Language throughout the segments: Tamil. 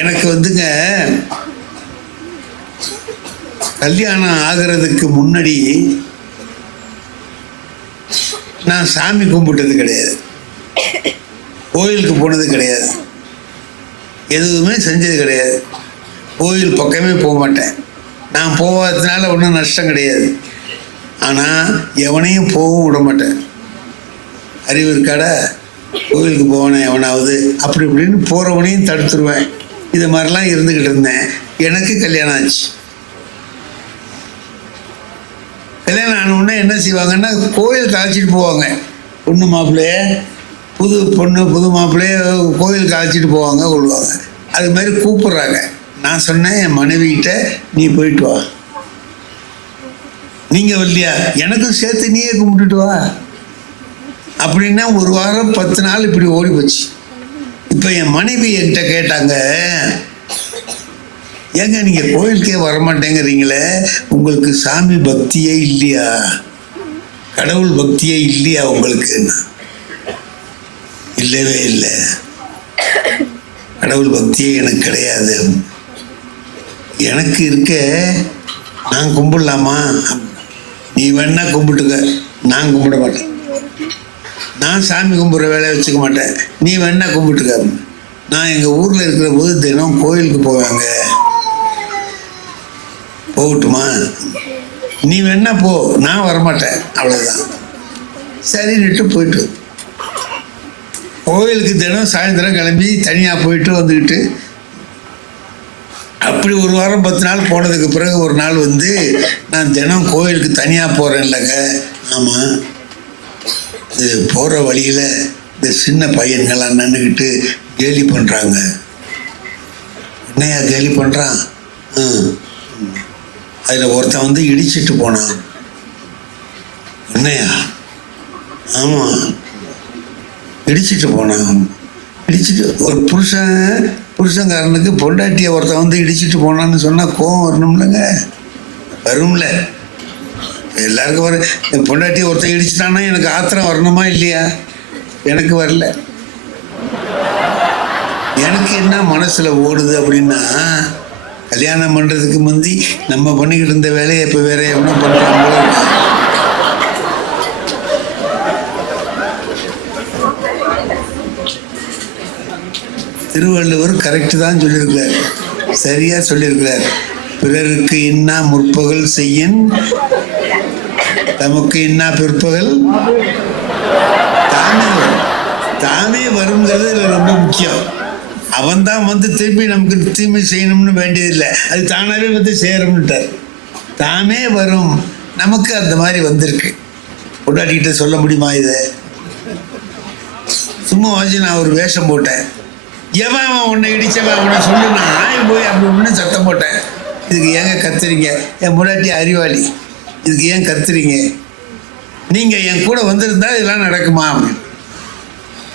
எனக்கு வந்துங்க கல்யாணம் ஆகிறதுக்கு முன்னாடி நான் சாமி கும்பிட்டது கிடையாது, கோயிலுக்கு போனது கிடையாது, எதுவுமே செஞ்சது கிடையாது. கோயில் பக்கமே போக மாட்டேன். நான் போகாததுனால ஒன்றும் நஷ்டம் கிடையாது. ஆனால் எவனையும் போகவும் விட மாட்டேன். அறிவு இருக்காடா, கோயிலுக்கு போவேன் எவனாவது அப்படி இப்படின்னு போகிறவனையும் தடுத்துருவேன். இது மாதிரிலாம் இருந்துக்கிட்டு இருந்தேன். எனக்கு கல்யாணம் ஆச்சு. கல்யாணம் ஆனவுடனே என்ன செய்வாங்கன்னா, கோயிலுக்கு அழைச்சிட்டு போவாங்க. பொண்ணு மாப்பிள்ளையே, புது பொண்ணு புது மாப்பிள்ளையே கோயிலுக்கு அழைச்சிட்டு போவாங்க, கொள்வாங்க. அது மாதிரி கூப்பிட்றாங்க. நான் சொன்னேன் என் மனைவிகிட்ட, நீ போயிட்டு வா, நீங்கள் வரலையா எனக்கும் சேர்த்து நீயே கும்பிட்டுட்டு வா அப்படின்னா 1 வாரம் 10 நாள் இப்படி ஓடி போச்சு. இப்போ என் மனைவி என்கிட்ட கேட்டாங்க, ஏங்க நீங்கள் கோயிலுக்கே வரமாட்டேங்கிறீங்களே, உங்களுக்கு சாமி பக்தியே இல்லையா, கடவுள் பக்தியே இல்லையா உங்களுக்கு? இல்லவே இல்லை, கடவுள் பக்தியே எனக்கு கிடையாது. எனக்கு இருக்க, நான் கும்பிடலாமா? நீ வேணா கும்பிட்டுக்க, நான் கும்பிட மாட்டேன். நான் சாமி கும்பிட்ற வேலையை வச்சுக்க மாட்டேன், நீ வேணா கும்பிட்டுக்க. நான் எங்கள் ஊரில் இருக்கிற போது தினம் கோயிலுக்கு போவாங்க, போகட்டுமா? நீ வேணா போ, நான் வரமாட்டேன், அவ்வளோதான். சரின்னுட்டு போயிட்டு கோயிலுக்கு தினம் சாயந்தரம் கிளம்பி தனியாக போயிட்டு வந்துக்கிட்டு அப்படி 1 வாரம் 10 நாள் போனதுக்கு பிறகு ஒரு நாள் வந்து, நான் தினம் கோயிலுக்கு தனியாக போகிறேன் இல்லைங்க. ஆமாம், இது போகிற வழியில் இந்த சின்ன பையன்கள்லாம் நின்றுக்கிட்டு கேலி பண்ணுறாங்க. என்னையா கேலி பண்ணுறான்? அதில் ஒருத்தன் வந்து இடிச்சிட்டு போனான். என்னையா? ஆமாம், இடிச்சிட்டு போனான். இடிச்சிட்டு ஒரு புருஷங்காரனுக்கு பொண்டாட்டியை ஒருத்தன் வந்து இடிச்சிட்டு போனான்னு சொன்னால் கோவம் வரணும்லங்க, வரும்ல. எல்லாருக்கும் வர, என் பொண்டாட்டியை ஒருத்தன் இடிச்சிட்டான்னா எனக்கு ஆத்திரம் வரணுமா இல்லையா? எனக்கு வரல. எனக்கு என்ன மனசில் ஓடுது அப்படின்னா, கல்யாணம் பண்ணுறதுக்கு முந்தி நம்ம பண்ணிக்கிட்டு இருந்த வேலையை இப்போ வேற எவனோ பண்ணுறாங்களோ. திருவள்ளுவர் கரெக்டு தான் சொல்லியிருக்கிறார், சரியாக சொல்லியிருக்கிறார். பிறருக்கு இன்னா முற்பகல் செய்யின், தமக்கு இன்னா பிற்பகல் தானே வரும். தானே வருங்கிறது இதில் ரொம்ப முக்கியம். அவன்தான் வந்து திருப்பி நமக்கு தீமை செய்யணும்னு வேண்டியதில்லை, அது தானாகவே வந்து சேரும்னுட்டார். தானே வரும். நமக்கு அந்த மாதிரி வந்திருக்கு. பொண்டாட்டிக்கிட்ட சொல்ல முடியுமா இதை? சும்மா வச்சு நான் ஒரு வேஷம் போட்டேன், எவன் உன்னை இடிச்சவன் அவனை சொல்லு, நான் ஆய் போய் அப்படி ஒன்று சத்தம் போட்டேன். இதுக்கு ஏங்க கத்துறீங்க? என் முன்னாடி அறிவாளி, இதுக்கு ஏன் கத்துறீங்க? நீங்கள் என் கூட வந்திருந்தா இதெல்லாம் நடக்குமா அப்படின்னு.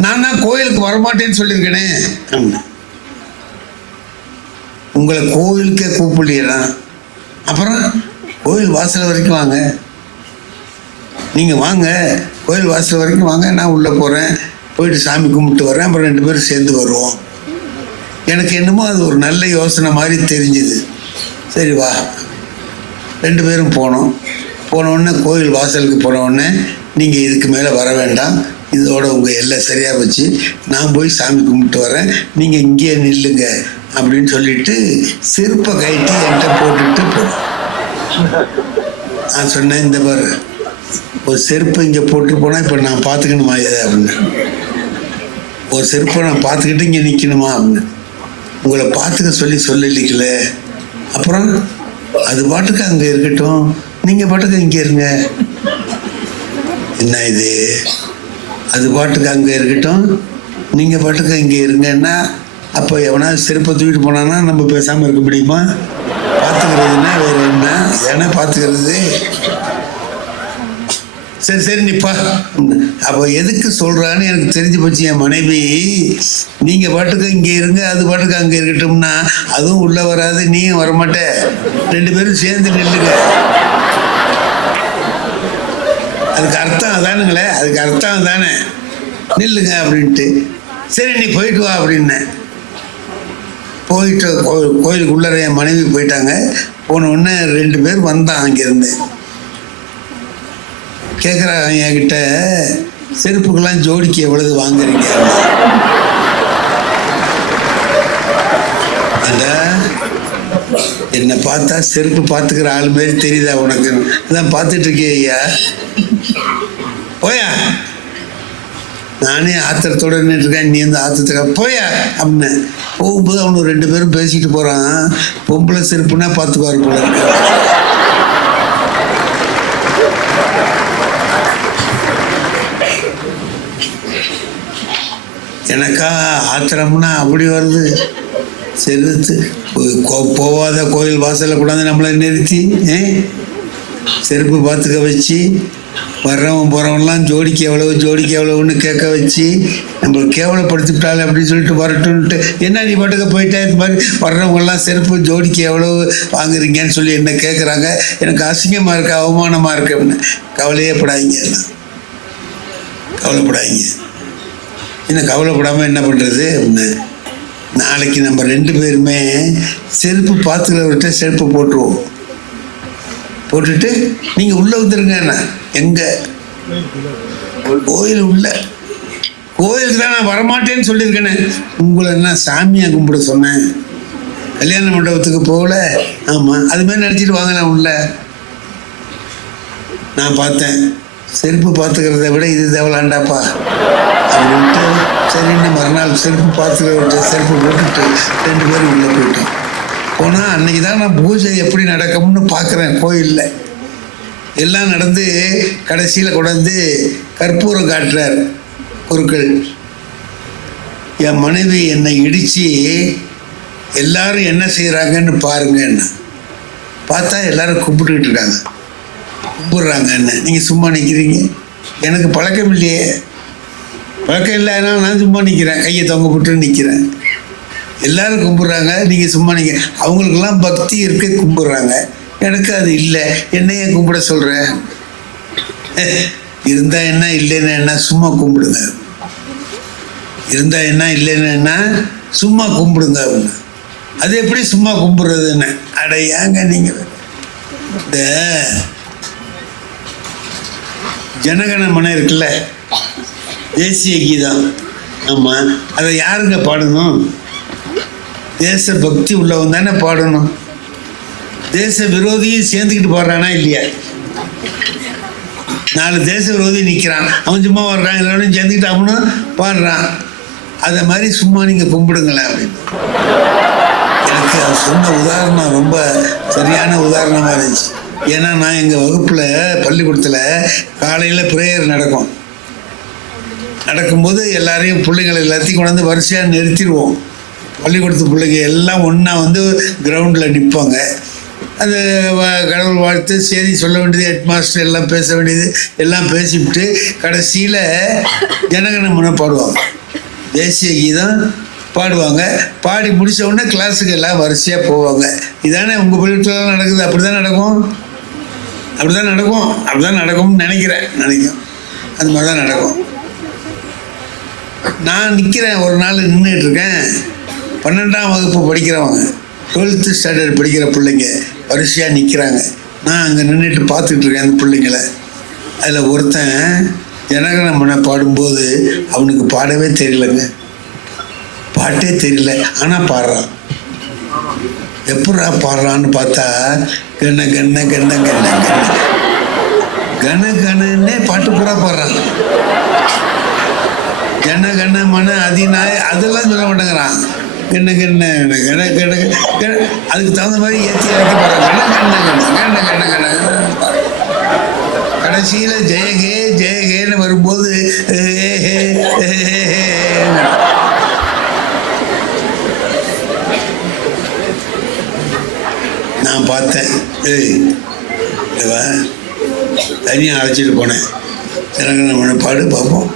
நான் தான் கோயிலுக்கு வரமாட்டேன்னு சொல்லியிருக்கேனே. உங்களை கோயிலுக்கே கூப்பிடலையா? அப்புறம் கோயில் வாசல் வரைக்கும் வாங்க, நீங்கள் வாங்க, கோயில் வாசல் வரைக்கும் வாங்க, நான் உள்ளே போகிறேன், போயிட்டு சாமி கும்பிட்டு வரேன், அப்புறம் 2 பேரும் சேர்ந்து வருவோம். எனக்கு என்னமோ அது ஒரு நல்ல யோசனை மாதிரி தெரிஞ்சுது. சரி வா, 2 பேரும் போனோம். போனவுடனே கோயில் வாசலுக்கு போனவுடனே, நீங்கள் இதுக்கு மேலே வர வேண்டாம், இதோட உங்கள் எல்லாம் சரியாக வச்சு நான் போய் சாமி கும்பிட்டு வரேன், நீங்கள் இங்கேயே நில்லுங்க அப்படின்னு சொல்லிட்டு செருப்பை கட்டி என்கிட்ட போட்டுட்டு போனோம். நான் சொன்னேன், இந்த பாரு, ஒரு செருப்பு இங்கே போட்டு போனால் இப்போ நான் பார்த்துக்கணுமா இதை அப்படின்னு. ஒரு செருப்பை நான் பார்த்துக்கிட்டு இங்கே நிற்கணுமா அப்படின்னு. உங்களை பார்த்துக்க சொல்லலைக்கல. அப்புறம் அது பாட்டுக்கு அங்கே இருக்கட்டும், நீங்கள் பாட்டுக்கு இங்கே இருங்க. என்ன இது? அது பாட்டுக்கு அங்கே இருக்கட்டும், நீங்கள் பாட்டுக்கு இங்கே இருங்கன்னா, அப்போ எவனாவது செருப்பை தூக்கிட்டு போனான்னா நம்ம பேசாமல் இருக்க முடியுமா? பார்த்துக்கிறதுனா வேறு என்ன? ஏன்னா பார்த்துக்கிறது. சரி சரி நிப்பா. அப்போ எதுக்கு சொல்கிறான்னு எனக்கு தெரிஞ்சு போச்சு. என் மனைவி, நீங்கள் பாட்டுக்கு இங்கே இருங்க, அது பாட்டுக்கு அங்கே இருக்கட்டும்னா அதுவும் உள்ளே வராது, நீயும் வரமாட்டே, 2 பேரும் சேர்ந்து நில்லுங்க. அதுக்கு அர்த்தம் அதானுங்களே, அதுக்கு அர்த்தம் அதானே, நில்லுங்க அப்படின்ட்டு. சரி நீ போயிட்டு வா அப்படின்னேன். போயிட்டு கோயிலுக்குள்ளே என் மனைவி போயிட்டாங்க. போன உடனே 2 பேர் வந்தான் அங்கேருந்து. கேட்குறாங்க என்கிட்ட, செருப்புக்கெல்லாம் ஜோடிக்கு எவ்வளவு வாங்குறீங்க? என்னை பார்த்தா செருப்பு பார்த்துக்கிற ஆள் மாரி தெரியுதா உனக்கு? அதான் பார்த்துட்டு இருக்கே ஐயா. போயா, நானே ஆத்திரத்தோடு நின்றுருக்கேன், நீ வந்து ஆத்திரத்துக்காக போயா அப்படின்னு. போகும்போது அவனு 2 பேரும் பேசிட்டு போகிறான். பொம்பளை செருப்புனா பார்த்துக்குவாரு போல இருக்கு. எனக்கா ஆத்திரம்னா அப்படி வருது. செருத்து போவாத கோயில் வாசலில் கூடாது நம்மளை நிறுத்தி செருப்பு பார்த்துக்க வச்சு, வர்றவன் போகிறவன்லாம் ஜோடிக்கு எவ்வளவுன்னு கேட்க வச்சு நம்மளை கேவலப்படுத்திவிட்டாள் அப்படின்னு சொல்லிட்டு வரட்டுன்ட்டு, என்ன நீ பாட்டுக்க போயிட்டே இது மாதிரி வர்றவங்கெல்லாம் செருப்பு ஜோடிக்கு எவ்வளவு வாங்குறீங்கன்னு சொல்லி என்ன கேட்குறாங்க. எனக்கு அசிங்கமாக இருக்குது, அவமானமாக இருக்குது அப்படின்னு. கவலையே படாதீங்க, எல்லாம் கவலைப்படாதீங்க. என்ன கவலைப்படாமல் என்ன பண்ணுறது அப்படின்னு, நாளைக்கு நம்ம 2 பேருமே செருப்பு பார்த்துக்கிறவர்கிட்ட செருப்பு போட்டுருவோம். போட்டுட்டு நீங்கள் உள்ளே வந்துருங்கண்ணா. எங்கே? கோயில் உள்ள. கோயிலுக்கு தான் நான் வரமாட்டேன்னு சொல்லியிருக்கேனே. உங்களை என்ன சாமியாக கும்பிட சொன்னேன்? கல்யாண மண்டபத்துக்கு போகல? ஆமாம், அதுமாதிரி நினச்சிட்டு வாங்கலாம் உள்ள. நான் பார்த்தேன், செருப்பு பார்த்துக்கிறத விட இது தேவலாண்டாப்பா அப்படின்ட்டு சரின்னு மறுநாள் செருப்பு பார்த்துக்கிறவர்கிட்ட செருப்பு போட்டுட்டு 2 பேரும் உள்ளே போயிட்டோம். போனால் அன்றைக்கி தான் நான் பூஜை எப்படி நடக்கும்னு பார்க்குறேன். கோயிலில் எல்லாம் நடந்து கடைசியில் கொண்டாந்து கற்பூரம் காட்டுறார் குருக்கள். என் மனைவி என்னை இடித்து எல்லாரும் என்ன செய்கிறாங்கன்னு பாருங்கன்னு பார்த்தா எல்லாரும் கும்பிட்டுக்கிட்டு இருக்காங்க, கும்பிட்றாங்க. என்ன நீங்கள் சும்மா நிற்கிறீங்க? எனக்கு பழக்கம் இல்லையே. பழக்கம் இல்லைன்னா நான் சும்மா நிற்கிறேன், கையை தொங்க போட்டு நிற்கிறேன். எல்லோரும் கும்பிட்றாங்க, நீங்கள் சும்மா நிற்க. அவங்களுக்கெல்லாம் பக்தி இருக்க கும்பிட்றாங்க, எனக்கு அது இல்லை. என்னையே கும்பிட சொல்கிறேன். இருந்தால் என்ன, இல்லைன்னா என்ன, சும்மா கும்பிடுங்க. இருந்தால் என்ன, இல்லைன்னா என்ன, சும்மா கும்பிடுங்க அப்படின்னு. அது எப்படி சும்மா கும்பிட்றதுன்னு? அட ஏங்க நீங்கள் இந்த ஜனகணமன இருக்குல்ல, தேசிய கீதம். ஆமாம், அதை யாருங்க பாடணும்? தேச பக்தி உள்ளவன் தானே பாடணும். தேச விரோதியும் சேர்ந்துக்கிட்டு பாடுறானா இல்லையா? 4 தேச விரோதி நிற்கிறான், அவன் சும்மா வர்றான், எல்லாரும் சேர்ந்துக்கிட்டு அவனும் பாடுறான். அதை மாதிரி சும்மா நீங்கள் கும்பிடுங்களேன் அப்படின்னு. எனக்கு அது சொன்ன உதாரணம் ரொம்ப சரியான உதாரணமாக இருந்துச்சு. ஏன்னா நான் எங்கள் வகுப்பில் பள்ளிக்கூடத்தில் காலையில் ப்ரேயர் நடக்கும்போது எல்லாரையும் பிள்ளைங்களை எல்லாத்தையும் கொண்டாந்து வரிசையாக நிறுத்திடுவோம். பள்ளிக்கூடத்து பிள்ளைங்க எல்லாம் ஒன்றா வந்து கிரவுண்டில் நிற்பாங்க. அது கடவுள் வாழ்த்து செய்தி சொல்ல வேண்டியது, ஹெட் மாஸ்டர் எல்லாம் பேச வேண்டியது எல்லாம் பேசிவிட்டு கடைசியில் ஜனகணமன பாடுவாங்க, தேசிய கீதம் பாடுவாங்க. பாடி முடித்த உடனே கிளாஸுக்கு எல்லாம் வரிசையாக போவாங்க. இதானே உங்கள் பள்ளிக்கூடத்துலாம் நடக்குது? அப்படி தான் நடக்கும், அப்படி தான் நடக்கும்னு நினைக்கிறேன். அது மாதிரி தான் நடக்கும். நான் நிற்கிறேன், ஒரு நாள் நின்றுட்டு இருக்கேன். 12ஆம் வகுப்பு படிக்கிறவங்க, 12th ஸ்டாண்டர்ட் படிக்கிற பிள்ளைங்க வரிசையாக நிற்கிறாங்க. நான் அங்கே நின்றுட்டு பார்த்துக்கிட்டு இருக்கேன் அந்த பிள்ளைங்கள. அதில் ஒருத்தன் ஜனகணமன பாடும்போது அவனுக்கு பாடவே தெரியலங்க, பாட்டே தெரியல, ஆனால் பாடுறான். எப்படா பாடுறான்னு பார்த்தா கண்ண கண்ண கண்ண கண்ண கண்ண கண கணன்னே பாட்டு பூரா பாடுறான். கண்ண கண்ண மன அதிநாய அதெல்லாம் சொல்ல மாட்டேங்கிறான். கண்ண கண்ண கண்ண கண்ண கண்ண அதுக்கு தகுந்த மாதிரி ஏற்றி இறக்கி பாடுறான். கண்ண கண்ண கண்ண கண்ண கண்ண கண்ண கடைசியில் ஜெயகே ஜெயகேன்னு வரும்போது நான் பார்த்தேன். தனியாக அழைச்சிட்டு போனேன். ஜனகணமன பாடு பார்ப்போம்.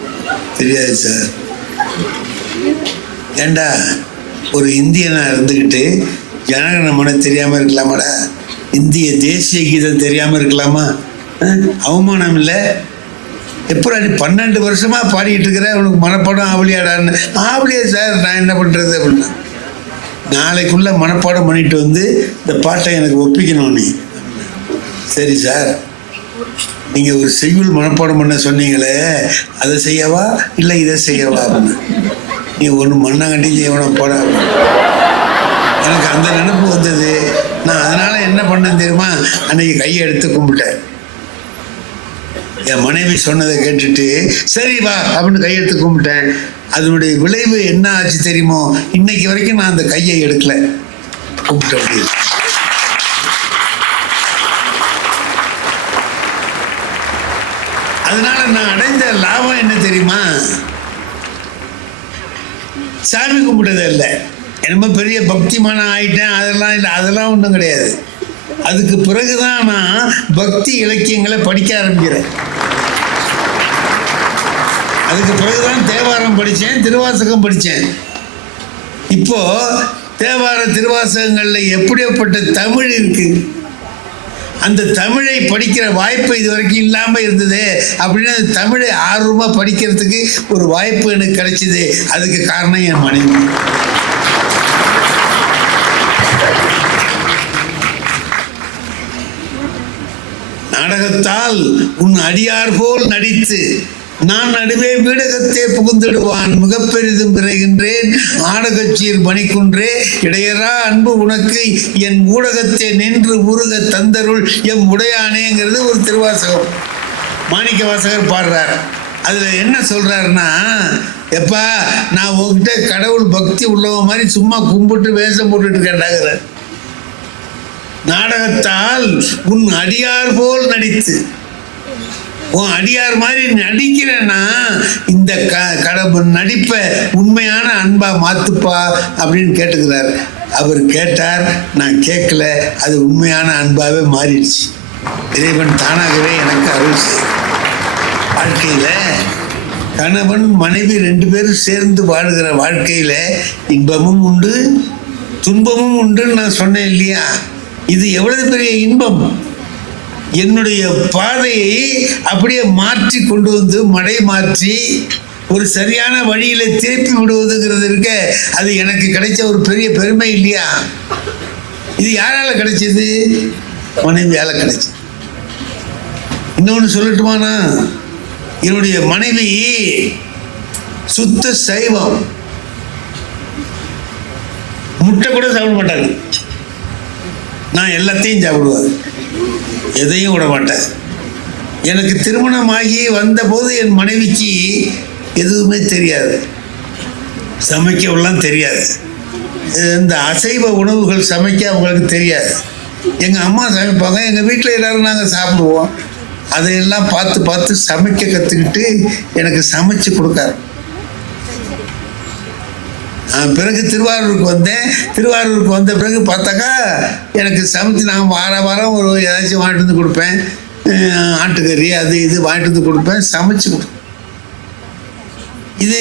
தெரியாது சார். ஏண்டா ஒரு இந்தியனாக இருந்துக்கிட்டு ஜனகணமன தெரியாமல் இருக்கலாமாடா? இந்திய தேசிய கீதம் தெரியாமல் இருக்கலாமா? அவமானம் இல்லை? எப்போ நீ 12 வருஷமாக பாடிக்கிட்டு இருக்கிற, உனக்கு மனப்பாடம் ஆவலியாடான்னு. ஆவலியா சார், நான் என்ன பண்ணுறது அப்படின்னா. நாளைக்குள்ள மனப்பாடம் பண்ணிட்டு வந்து இந்த பாட்டை எனக்கு ஒப்பிக்கணும் நீ. சரி சார், நீங்கள் ஒரு செய்யுள் மனப்பாடம் பண்ண சொன்னீங்களே, அதை செய்யவா இல்லை இதை செய்யவா அப்படின்னு. நீ ஒன்று மண்ணாங்கட்டி செய்வன போட. எனக்கு அந்த நினைப்பு வந்தது. நான் அதனால் என்ன பண்ணேன் தெரியுமா, அன்னைக்கு கையை எடுத்து கும்பிட்டேன். என் மனைவி சொன்னதை கேட்டுட்டு சரி வா அப்படின்னு கையெடுத்து கும்பிட்டேன். அதனுடைய விளைவு என்ன ஆச்சு தெரியுமோ, இன்னைக்கு வரைக்கும் நான் அந்த கையை எடுக்கல, கும்பிட்ட முடியுது. அதனால நான் அடைந்த லாபம் என்ன தெரியுமா, சாமி கும்பிட்டதே இல்லை. என்னமோ பெரிய பக்திமானம் ஆயிட்டேன் அதெல்லாம் இல்லை, அதெல்லாம் ஒன்றும் கிடையாது. அதுக்கு பிறகுதான் நான் பக்தி இலக்கியங்களை படிக்க ஆரம்பிக்கிறேன். அதுக்கு பிறகுதான் தேவாரம் படித்தேன், திருவாசகம் படித்தேன். இப்போ தேவார திருவாசகங்கள்ல எப்படிப்பட்ட தமிழ் இருக்கு, அந்த தமிழை படிக்கிற வாய்ப்பு இது வரைக்கும் இல்லாமல் இருந்தது அப்படின்னு அந்த தமிழை ஆர்வமாக படிக்கிறதுக்கு ஒரு வாய்ப்பு எனக்கு கிடைச்சிது. அதுக்கு காரணம் என் மனைவி. நாடகத்தால் உன் அடியார் போல் நடித்து நான் நடுவே வீடகத்தே புகுந்திடுவான் மிகப்பெரிதும் பிறகின்றேன் ஆடகச்சீர் மணிக்குன்றே இடையரா அன்பு உனக்கு என் ஊடகத்தை நின்று உருக தந்தருள் எம் உடையானேங்கிறது ஒரு திருவாசகம். மாணிக்க வாசகர் பாடுறார். அதில் என்ன சொல்றாருன்னா, எப்பா நான் உங்ககிட்ட கடவுள் பக்தி உள்ளவன் மாதிரி சும்மா கும்பிட்டு வேஷம் போட்டுட்டு கேட்டாங்கிறார். நாடகத்தால் உன் அடியார் போல் நடித்து, உன் அடியார் மாதிரி நடிக்கிறேன்னா இந்த கடவுள் நடிப்பை உண்மையான அன்பா மாத்துப்பா அப்படின்னு கேட்டுக்கிறார். அவர் கேட்டார், நான் கேட்கல, அது உண்மையான அன்பாவே மாறிடுச்சு. இறைவன் தானாகவே எனக்கு அருள் செய்யும். வாழ்க்கையில கணவன் மனைவி 2 பேரும் சேர்ந்து வாழ்கிற வாழ்க்கையில இன்பமும் உண்டு துன்பமும் உண்டுன்னு நான் சொன்னேன் இல்லையா. இது எவ்வளவு பெரிய இன்பம். என்னுடைய பாதையை அப்படியே மாற்றி கொண்டு வந்து மடை மாற்றி ஒரு சரியான வழியில திருப்பி விடுவதுங்கிறது இருக்க, அது எனக்கு கிடைச்ச ஒரு பெரிய பெருமை இல்லையா. இது யாரால கிடைச்சது? மனைவியால கிடைச்சது. இன்னொன்று சொல்லட்டுமானா, என்னுடைய மனைவி சுத்த சைவம், முட்டை கூட சாப்பிட மாட்டாங்க. நான் எல்லாத்தையும் சாப்பிடுவேன், எதையும் விட மாட்டேன். எனக்கு திருமணமாகி வந்தபோது என் மனைவிக்கு எதுவுமே தெரியாது, சமைக்கவெல்லாம் தெரியாது. இந்த அசைவ உணவுகள் சமைக்க அவங்களுக்கு தெரியாது. எங்கள் அம்மா சமைப்பாங்க, எங்கள் வீட்டில் எல்லோரும் நாங்கள் சாப்பிடுவோம். அதையெல்லாம் பார்த்து பார்த்து சமைக்க கற்றுக்கிட்டு எனக்கு சமைச்சு கொடுக்காரு. நான் பிறகு திருவாரூருக்கு வந்தேன். திருவாரூருக்கு வந்த பிறகு பார்த்தாக்கா எனக்கு சமைச்சு நான் வாரம் ஒரு ஏதாச்சும் வாங்கிட்டு வந்து கொடுப்பேன். ஆட்டுக்கறி அது இது வாங்கிட்டு வந்து கொடுப்பேன், சமைச்சு கொடுப்பேன். இது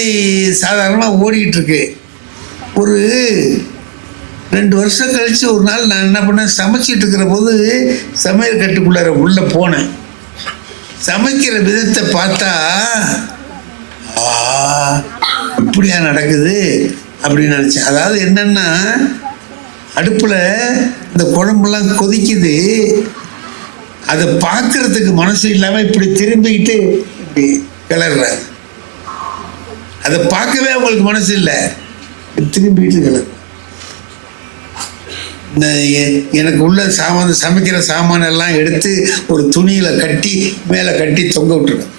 சாதாரணமாக ஓடிக்கிட்டு இருக்கு. ஒரு 2 வருஷம் கழித்து ஒரு நாள் நான் என்ன பண்ணேன், சமைச்சிட்டு இருக்கிற போது சமையல் கட்டுக்குள்ளார உள்ளே போனேன். சமைக்கிற விதத்தை பார்த்தா இப்படியா நடக்குது அப்படின்னு நினச்சேன். அதாவது என்னன்னா, அடுப்பில் இந்த குழம்புலாம் கொதிக்குது, அதை பார்க்கறதுக்கு மனசு இல்லாமல் இப்படி திரும்பிக்கிட்டு இப்படி கிளறாரு. அதை பார்க்கவே அவங்களுக்கு மனசு இல்லை, திரும்பிக்கிட்டு கிளறு. இந்த எனக்கு உள்ள சாமான், சமைக்கிற சாமான் எல்லாம் எடுத்து ஒரு துணியில் கட்டி மேலே கட்டி தொங்க விட்டுருக்கேன்.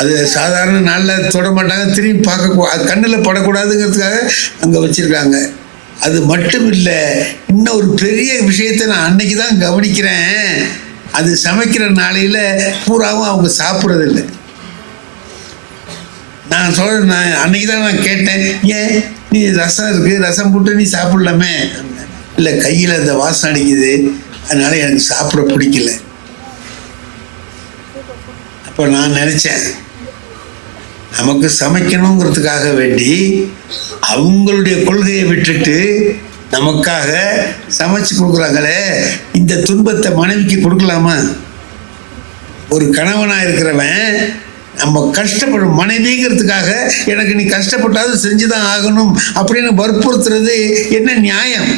அது சாதாரண நாளில் தொட மாட்டாங்க, திரும்பி பார்க்க கண்ணில் படக்கூடாதுங்கிறதுக்காக அங்கே வச்சுருக்காங்க. அது மட்டும் இல்லை, இன்னும் ஒரு பெரிய விஷயத்தை நான் அன்னைக்கு தான் கவனிக்கிறேன். அது சமைக்கிற நாளையில் பூராவும் அவங்க சாப்பிட்றதில்லை. நான் சொல்கிறேன், நான் அன்னைக்கு தான் நான் கேட்டேன், ஏன் நீ ரசம் இருக்குது, ரசம் போட்டு நீ சாப்பிட்லாமே. இல்லை, கையில் அந்த வாசம் அடிக்குது, அதனால எனக்கு சாப்பிட பிடிக்கல. அப்போ நான் நினச்சேன், நமக்கு சமைக்கணுங்கிறதுக்காக வேண்டி அவங்களுடைய கொள்கையை விட்டுட்டு நமக்காக சமைச்சு கொடுக்குறாங்களே, இந்த துன்பத்தை மனைவிக்கு கொடுக்கலாமா? ஒரு கணவனாக இருக்கிறவன் நம்ம கஷ்டப்படும் மனைவிங்கிறதுக்காக எனக்கு நீ கஷ்டப்பட்டாவது செஞ்சுதான் ஆகணும் அப்படின்னு வற்புறுத்துறது என்ன நியாயம்?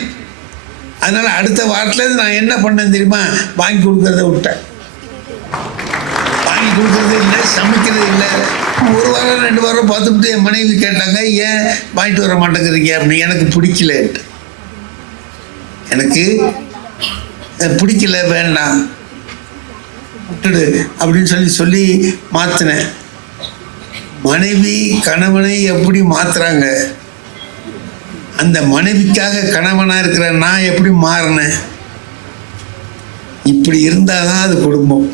அதனால அடுத்த வாரத்துல நான் என்ன பண்ணேன் தெரியுமா? வாங்கி கொடுக்கறத விட்டேன். வாங்கி கொடுக்கறது இல்லை, சமைக்கிறது இல்லை. ஒரு வாரம் 2 வாரம் பார்த்துட்டு என் மனைவி கேட்டாங்க, ஏன் வாங்கிட்டு வர மாட்டேங்கிறீங்க அப்படின்னு. எனக்கு பிடிக்கலன்ட்டு, எனக்கு பிடிக்கல, வேண்டாம், விட்டுடு அப்படின்னு சொல்லி மாற்றினேன். மனைவி கணவனை எப்படி மாத்துறாங்க, அந்த மனைவிக்காக கணவனா இருக்கிற நான் எப்படி மாறினேன்? இப்படி இருந்தாதான் அது குடும்பம்.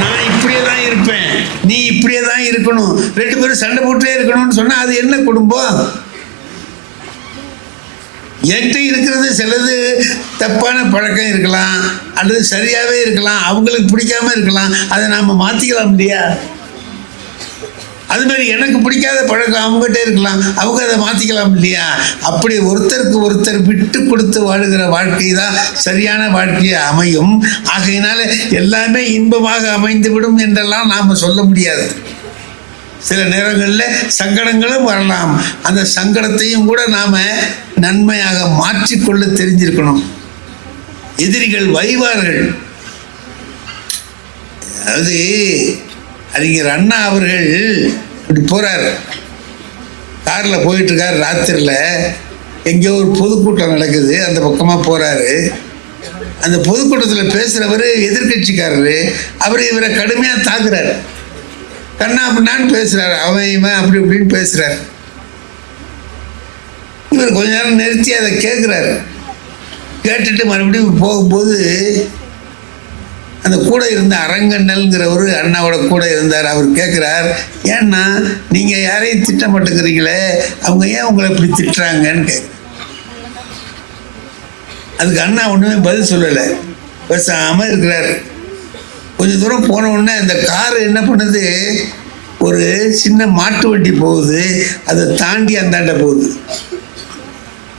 நான் இப்படியே தான் இருப்பேன், நீ இப்படியே தான் இருக்கணும், 2 பேரும் சண்டை போட்டே இருக்கணும்னு சொன்னா அது என்ன குடும்பம்? என்கிட்ட இருக்கிறது சிலது தப்பான பழக்கம் இருக்கலாம், அல்லது சரியாகவே இருக்கலாம், அவங்களுக்கு பிடிக்காம இருக்கலாம், அதை நாம் மாற்றிக்கலாம் இல்லையா? அது மாதிரி எனக்கு பிடிக்காத பழக்கம் அவங்ககிட்ட இருக்கலாம், அவங்க அதை மாற்றிக்கலாம் இல்லையா? அப்படி ஒருத்தருக்கு ஒருத்தர் விட்டு கொடுத்து வாழுகிற வாழ்க்கை தான் சரியான வாழ்க்கையை அமையும். ஆகையினால எல்லாமே இன்பமாக அமைந்துவிடும் என்றெல்லாம் நாம் சொல்ல முடியாது. சில நேரங்களில் சங்கடங்களும் வரலாம். அந்த சங்கடத்தையும் கூட நாம் நன்மையாக மாற்றிக்கொள்ள தெரிஞ்சிருக்கணும். எதிரிகள் வைவார்கள். அதாவது அறிஞர் அண்ணா அவர்கள் இப்படி போகிறார், காரில் போயிட்டுருக்கார், ராத்திரியில் எங்கேயோ ஒரு பொதுக்கூட்டம் நடக்குது, அந்த பக்கமாக போகிறாரு. அந்த பொதுக்கூட்டத்தில் பேசுகிறவர் எதிர்கட்சிக்காரரு, அவர் இவரை கடுமையாக தாக்குறாரு, கண்ணா அப்படின்னான்னு பேசுகிறார், அவன் இவன் அப்படி இப்படின்னு பேசுகிறார். இவர் கொஞ்ச நேரம் நிறுத்தி அதை கேட்குறாரு. கேட்டுட்டு மறுபடியும் போகும்போது அந்த கூட இருந்த அரங்கண்ணல்ங்கிறவர் அண்ணாவோட கூட இருந்தார். அவர் கேட்குறார், ஏன்னா நீங்கள் யாரையும் திட்ட மாட்டேங்கிறீங்களே, அவங்க ஏன் உங்களை இப்படி திட்டுறாங்கன்னு கேட்குறாரு. அதுக்கு அண்ணா ஒன்றுமே பதில் சொல்லலை, பேசாமல் இருக்கிறார். கொஞ்சம் தூரம் போன உடனே அந்த கார் என்ன பண்ணுது, ஒரு சின்ன மாட்டு வண்டி போகுது, அதை தாண்டி அந்தாண்ட போகுது.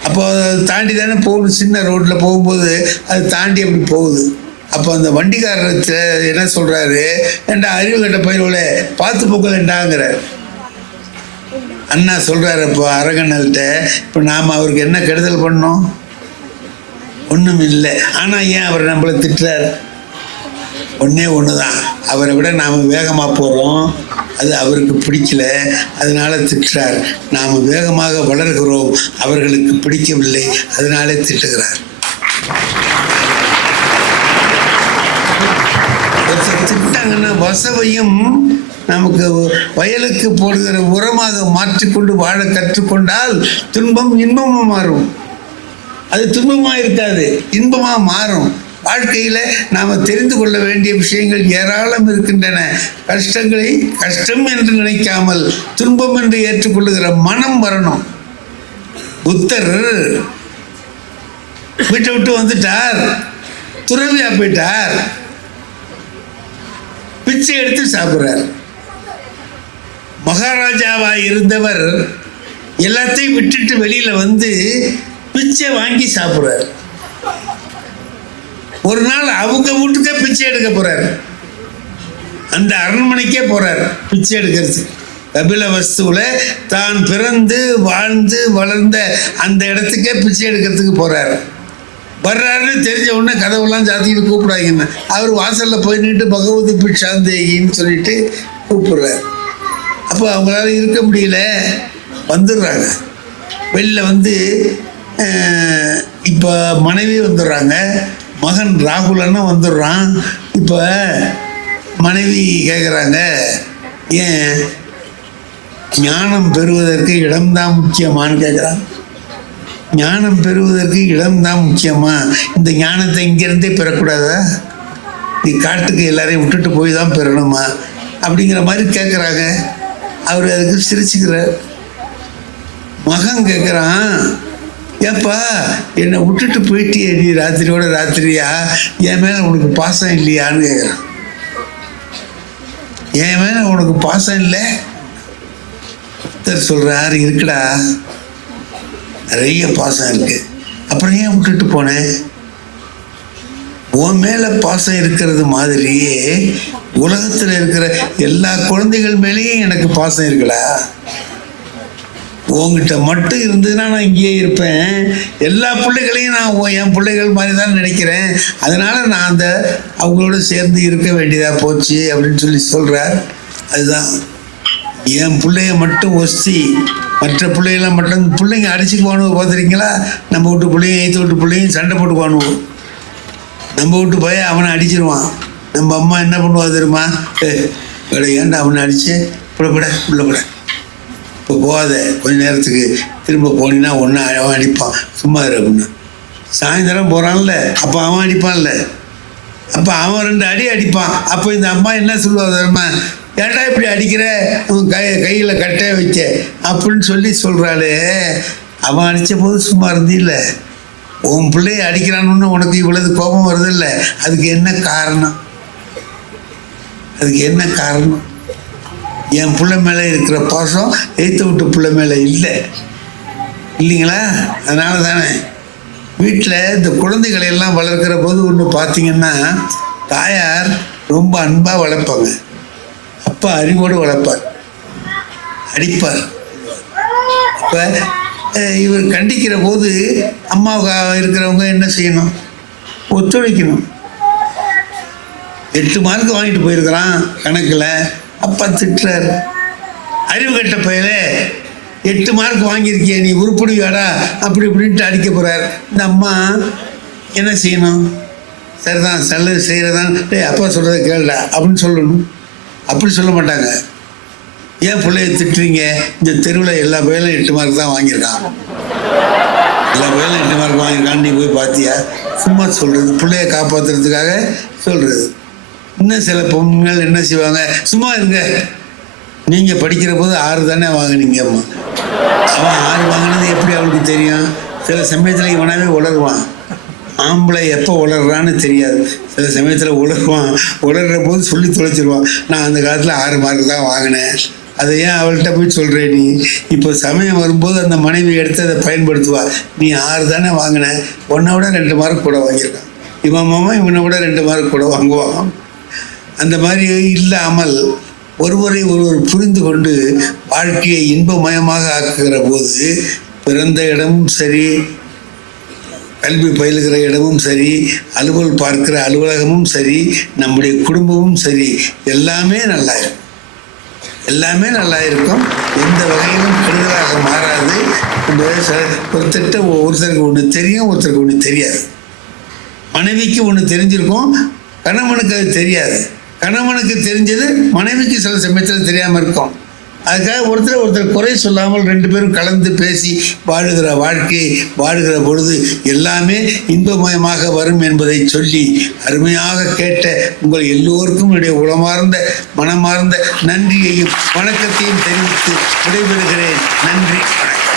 அப்போ அதை தாண்டி தானே போகணும், சின்ன ரோட்டில் போகும்போது அது தாண்டி அப்படி போகுது. அப்போ அந்த வண்டிக்காரர் என்ன சொல்கிறாரு, ஏண்டா அறிவு கட்ட பயிரோட பார்த்து போக்கலண்டாங்கிறார். அண்ணா சொல்கிறாரு இப்போ அரங்கண்ணல்கிட்ட, இப்போ நாம் அவருக்கு என்ன கெடுதல் பண்ணோம்? ஒன்றும் இல்லை. ஆனால் ஏன் அவர் நம்மளை திட்டுறார்? ஒன்றே ஒன்று தான், அவரை விட நாம் வேகமாக போகிறோம், அது அவருக்கு பிடிக்கல, அதனால திட்டுறார். நாம் வேகமாக வளர்கிறோம், அவர்களுக்கு பிடிக்கவில்லை, அதனாலே திட்டுகிறார். திட்டாங்கன்னா வசவையும் நமக்கு வயலுக்கு போடுகிற உரமாக மாற்றிக்கொண்டு வாழ கற்றுக்கொண்டால் துன்பம் இன்பமாக மாறும். அது துன்பமாக இருக்காது, இன்பமாக மாறும். வாழ்க்கையில் நாம் தெரிந்து கொள்ள வேண்டிய விஷயங்கள் ஏராளம் இருக்கின்றன. கஷ்டங்களை கஷ்டம் என்று நினைக்காமல் துன்பம் என்று ஏற்றுக்கொள்ளுகிற மனம் வரணும். புத்தர் வீட்டை விட்டு வந்துட்டார், துறவியா போயிட்டார், பிச்சை எடுத்து சாப்பிட்றார். மகாராஜாவாக இருந்தவர் எல்லாத்தையும் விட்டுட்டு வெளியில் வந்து பிச்சை வாங்கி சாப்பிட்றார். ஒரு நாள் அவங்க வீட்டுக்கே பிச்சை எடுக்க போறாரு, அந்த அரண்மனைக்கே போறாரு பிச்சை எடுக்கிறது. கபிலவஸ்துல தான் பிறந்து வாழ்ந்து வளர்ந்த அந்த இடத்துக்கே பிச்சை எடுக்கிறதுக்கு போறாரு. வர்றாருன்னு தெரிஞ்ச உடனே கதவுலாம் சாத்திக்கிட்டு கூப்பிடாங்கன்னு அவர் வாசலில் போய் நின்று பகவதி பிட்சாந்தேகின்னு சொல்லிட்டு கூப்பிடுறாரு. அப்போ அவங்களால இருக்க முடியல, வந்துடுறாங்க. வெளியில் வந்து இப்போ மனைவி வந்துடுறாங்க, மகன் ராகுலன்னு வந்துடுறான். இப்போ மனைவி கேட்குறாங்க, ஏன் ஞானம் பெறுவதற்கு இடம்தான் முக்கியமானு கேட்குறாங்க. ஞானம் பெறுவதற்கு இடம்தான் முக்கியமா? இந்த ஞானத்தை இங்கேருந்தே பெறக்கூடாதா? நீ காட்டுக்கு எல்லாரையும் விட்டுட்டு போய் தான் பெறணுமா? அப்படிங்கிற மாதிரி கேட்குறாங்க. அவர் அதுக்கு சிரிச்சுக்கிறார். மகன் கேட்குறான், ஏப்பா என்னை விட்டுட்டு போயிட்டியே நீ ராத்திரியோட ராத்திரியா, என் மேலே உனக்கு பாசம் இல்லையான்னு கேட்குறான். என் மேலே உனக்கு பாசம் இல்லை? சொல்கிறார், இருக்குடா, நிறைய பாசம் இருக்கு, அப்புறம் ஏன் விட்டுட்டு போனேன்? உன் மேல பாசம் இருக்கிறது மாதிரியே உலகத்துல இருக்கிற எல்லா குழந்தைகள் மேலேயும் எனக்கு பாசம் இருக்குடா. உங்ககிட்ட மட்டும் இருந்ததுன்னா நான் இங்கேயே இருப்பேன். எல்லா பிள்ளைகளையும் நான் என் பிள்ளைகள் மாதிரி தான் நினைக்கிறேன். அதனால நான் அவங்களோட சேர்ந்து இருக்க வேண்டியதா போச்சு அப்படின்னு சொல்றார். அதுதான் என் பிள்ளைய மட்டும் ஒஸ்தி, மற்ற பிள்ளைகளாம் மட்டும் பிள்ளைங்க அடிச்சுக்குவானுவோ பார்த்துருக்கீங்களா? நம்ம வீட்டு பிள்ளைங்க எய்த்து வீட்டு பிள்ளைங்க சண்டை போட்டுக்குவானுவோம். நம்ம வீட்டு பையன் அவனை அடிச்சிருவான். நம்ம அம்மா என்ன பண்ணுவா தெரியுமா? ஏன்டா அவனை அடிச்சு புள்ளப்பட உள்ளப்பட, இப்போ போகாத, கொஞ்ச நேரத்துக்கு திரும்ப போனீங்கன்னா ஒன்று அவன் அடிப்பான், சும்மா இரு அப்படின்னா. சாயந்தரம் போகிறான்ல, அப்போ அவன் அடிப்பான்ல, அப்போ அவன் 2 அடி அடிப்பான். அப்போ இந்த அம்மா என்ன சொல்லுவா தெரியுமா? ஏன்டா இப்படி அடிக்கிற, அவன் கையில் கட்டைய வச்ச அப்படின்னு சொல்கிறாளே. அவன் அடித்த போது சும்மா இருந்தில்ல, உன் பிள்ளைய அடிக்கிறான்னு உனக்கு இவ்வளவு கோபம் வருது இல்லை? அதுக்கு என்ன காரணம்? அதுக்கு என்ன காரணம்? என் பிள்ளை மேலே இருக்கிற பாசம் எய்த்த விட்டு பிள்ளை மேலே இல்லைங்களா? அதனால தானே வீட்டில் இந்த குழந்தைகளை எல்லாம் வளர்க்கிற போது ஒன்று பார்த்தீங்கன்னா, தாயார் ரொம்ப அன்பாக வளர்ப்பாங்க, அப்பா அறிவோடு வளர்ப்பார், அடிப்பார். இப்போ இவர் கண்டிக்கிற போது அம்மாவுக்கு இருக்கிறவங்க என்ன செய்யணும்? ஒத்துழைக்கணும். 8 மார்க் வாங்கிட்டு போயிருக்கிறான் கணக்கில், அப்பா திட்டுறார், அறிவு கட்ட பையலே 8 மார்க் வாங்கியிருக்கிய, நீ உருப்பிடுவியாடா அப்படி இப்படின்ட்டு அடிக்க போகிறார். இந்த அம்மா என்ன செய்யணும்? சரிதான், நல்லது செய்கிறதான், அப்பா சொல்கிறத கேளுடா அப்படின்னு சொல்லணும். அப்படி சொல்ல மாட்டாங்க. ஏன் பிள்ளைய திட்டுறீங்க? இந்த தெருவில் எல்லா பையலும் 8 மார்க் தான் வாங்கியிருக்கான், எல்லா பையலும் 8 மார்க் வாங்கியிருக்கான்னு நீ போய் பார்த்தியா? சும்மா சொல்கிறது, பிள்ளைய காப்பாற்றுறதுக்காக சொல்கிறது. இன்னும் சில பொண்ணுங்கள் என்ன செய்வாங்க? சும்மா இருங்க, நீங்கள் படிக்கிற போது 6 தானே வாங்கினீங்க அம்மா. அவன் 6 வாங்கினது எப்படி அவளுக்கு தெரியும்? சில சமயத்தில் இவனாவே உளருவான். ஆம்பளை எப்போ உளர்றான்னு தெரியாது. சில சமயத்தில் உளர்ற போது சொல்லி தொலைச்சிருவான். நான் அந்த காலத்தில் 6 மார்க் தான் வாங்கினேன், அதை ஏன் அவள்கிட்ட போய் சொல்கிற நீ? இப்போ சமயம் வரும்போது அந்த மனைவி எடுத்து அதை பயன்படுத்துவா. நீ 6 தானே வாங்கினேன், உன்னை விட 2 மார்க் கூட வாங்கியிருக்கான். இவன் மாமா இவனை விட 2 மார்க் கூட வாங்குவான். அந்த மாதிரி இல்லாமல் ஒருவரை ஒருவர் புரிந்து கொண்டு வாழ்க்கையை இன்பமயமாக ஆக்குகிற போது, பிறந்த இடமும் சரி, கல்வி பயிலுகிற இடமும் சரி, அலுவல் பார்க்கிற அலுவலகமும் சரி, நம்முடைய குடும்பமும் சரி, எல்லாமே நல்லா இருக்கும். எல்லாமே நல்லா இருக்கும். எந்த வகையிலும் கெடுதலாக மாறாது. ஒருத்தருக்கு ஒன்று தெரியும், ஒருத்தருக்கு ஒன்று தெரியாது. மனைவிக்கு ஒன்று தெரிஞ்சிருக்கும், கணவனுக்கு அது தெரியாது. கணவனுக்கு தெரிஞ்சது மனைவிக்கு சில சமயத்தில் தெரியாமல் இருக்கும். அதுக்காக ஒருத்தர் குறை சொல்லாமல் 2 பேரும் கலந்து பேசி வாழுகிற வாழ்க்கையை வாழுகிற பொழுது எல்லாமே இன்பமயமாக வரும் என்பதை சொல்லி அருமையாக கேட்ட உங்கள் எல்லோருக்கும் என்னுடைய உளமார்ந்த மனமார்ந்த நன்றியையும் வணக்கத்தையும் தெரிவித்து விடைபெறுகிறேன். நன்றி, வணக்கம்.